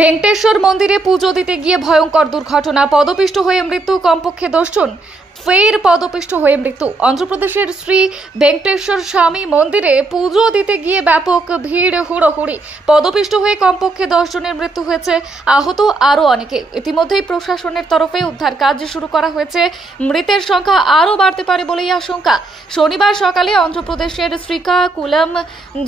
ভেঙ্কটেশ্বর মন্দিরে পুজো দিতে গিয়ে ভয়ঙ্কর দুর্ঘটনা, পদপিষ্ট হয়ে মৃত্যু কমপক্ষে 10 জন। ফের পদপিষ্ট হয়ে মৃত্যু। অন্ধ্রপ্রদেশের শ্রী ভেঙ্কটেশ্বর স্বামী মন্দিরে পুজো দিতে গিয়ে ব্যাপক ভিড়, হুড়োহুড়ি। পদপিষ্ট হয়ে কমপক্ষে 10 জনের মৃত্যু হয়েছে, আহত আরও অনেকে। ইতিমধ্যেই প্রশাসনের তরফে উদ্ধার কাজ শুরু করা হয়েছে। মৃতের সংখ্যা আরও বাড়তে পারে বলেই আশঙ্কা। শনিবার সকালে অন্ধ্রপ্রদেশের শ্রীকাকুলাম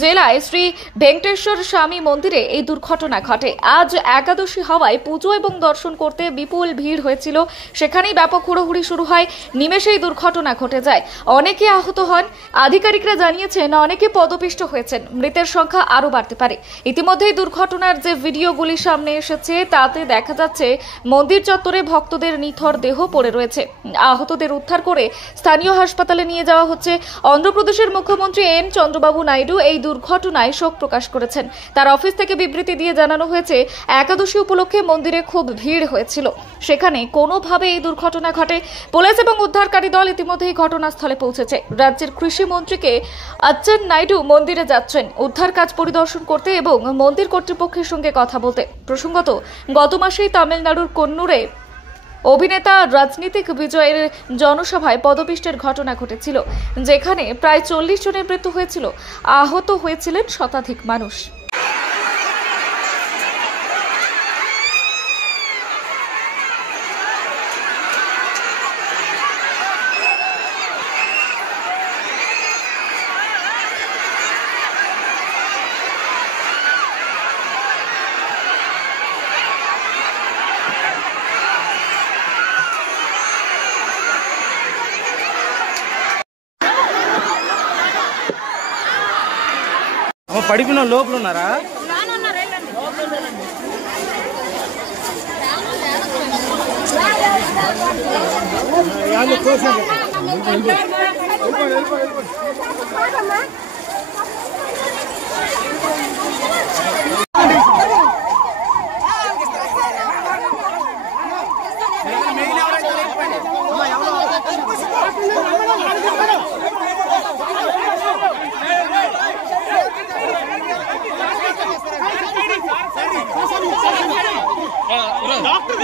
জেলায় শ্রী ভেঙ্কটেশ্বর স্বামী মন্দিরে এই দুর্ঘটনা ঘটে। আজ একাদশী হওয়ায় পুজো এবং দর্শন করতে বিপুল ভিড় হয়েছিল। সেখানেই ব্যাপক হুড়োহুড়ি শুরু হয়। নিমেষেই দুর্ঘটনা ঘটে যায়, অনেকে আহত হন। আধিকারিকরা জানিয়েছেন অনেকে পদপিষ্ট হয়েছেন, মৃতের সংখ্যা আরও বাড়তে পারে। ইতিমধ্যেই দুর্ঘটনার যে ভিডিওগুলি সামনে এসেছে তাতে দেখা যাচ্ছে মন্দির চত্বরে ভক্তদের নিথর দেহ পড়ে রয়েছে। আহতদের উদ্ধার করে স্থানীয় হাসপাতালে নিয়ে যাওয়া হচ্ছে। অন্ধ্রপ্রদেশের মুখ্যমন্ত্রী এন চন্দ্রবাবু নাইডু এই দুর্ঘটনায় শোক প্রকাশ করেছেন। তার অফিস থেকে বিবৃতি দিয়ে জানানো হয়েছে, একাদশী উপলক্ষে মন্দিরে খুব ভিড় হয়েছিল, সেখানে কোনোভাবে এই দুর্ঘটনা ঘটে। পুলিশ এবং উদ্ধারকারী দল ইতিমধ্যেই ঘটনাস্থলে পৌঁছেছে। রাজ্যের কৃষি মন্ত্রীকে আচ্চেন নাইডু মন্দিরে যাচ্ছেন উদ্ধার কাজ পরিদর্শন করতে এবং মন্দির কর্তৃপক্ষের সঙ্গে কথা বলতে। প্রসঙ্গত, গত মাসেই তামিলনাড়ুর কন্নুরে অভিনেতা রাজনীতিক বিজয়ের জনসভায় পদপিষ্টের ঘটনা ঘটেছিল, যেখানে প্রায় 40 জনের মৃত্যু হয়েছিল। আহত হয়েছিলেন শতাধিক মানুষ। పడిపోయిన లోపల ఉన్నారా? డాక్టర్